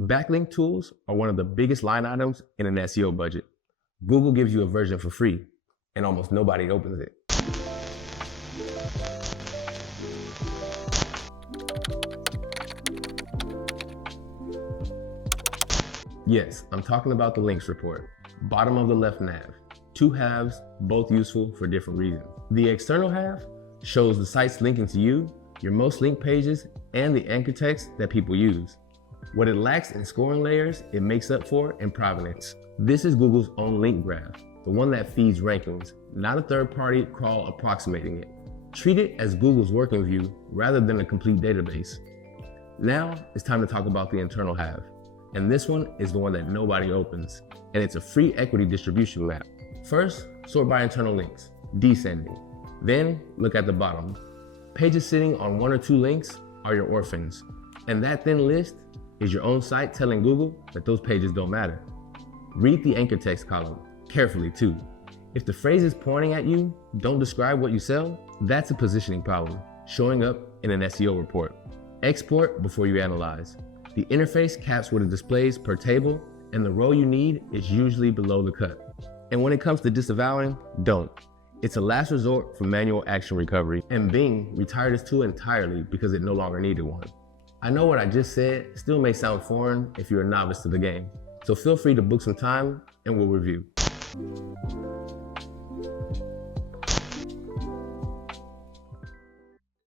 Backlink tools are one of the biggest line items in an SEO budget. Google gives you a version for free, and almost nobody opens it. Yes, I'm talking about the links report. Bottom of the left nav. Two halves, both useful for different reasons. The external half shows the sites linking to you, your most linked pages, and the anchor text that people use. What it lacks in scoring layers, it makes up for in provenance. This is Google's own link graph, the one that feeds rankings, not a third-party crawl approximating it. Treat it as Google's working view rather than a complete database. Now it's time to talk about the internal half. And this one is the one that nobody opens, and it's a free equity distribution map. First, sort by internal links, descending. Then look at the bottom. Pages sitting on one or two links are your orphans, and that thin list is your own site telling Google that those pages don't matter. Read the anchor text column, carefully too. If the phrases pointing at you don't describe what you sell, that's a positioning problem, showing up in an SEO report. Export before you analyze. The interface caps what it displays per table, and the row you need is usually below the cut. And when it comes to disavowing, don't. It's a last resort for manual action recovery, and Bing retired this tool entirely because it no longer needed one. I know what I just said still may sound foreign if you're a novice to the game, so feel free to book some time and we'll review.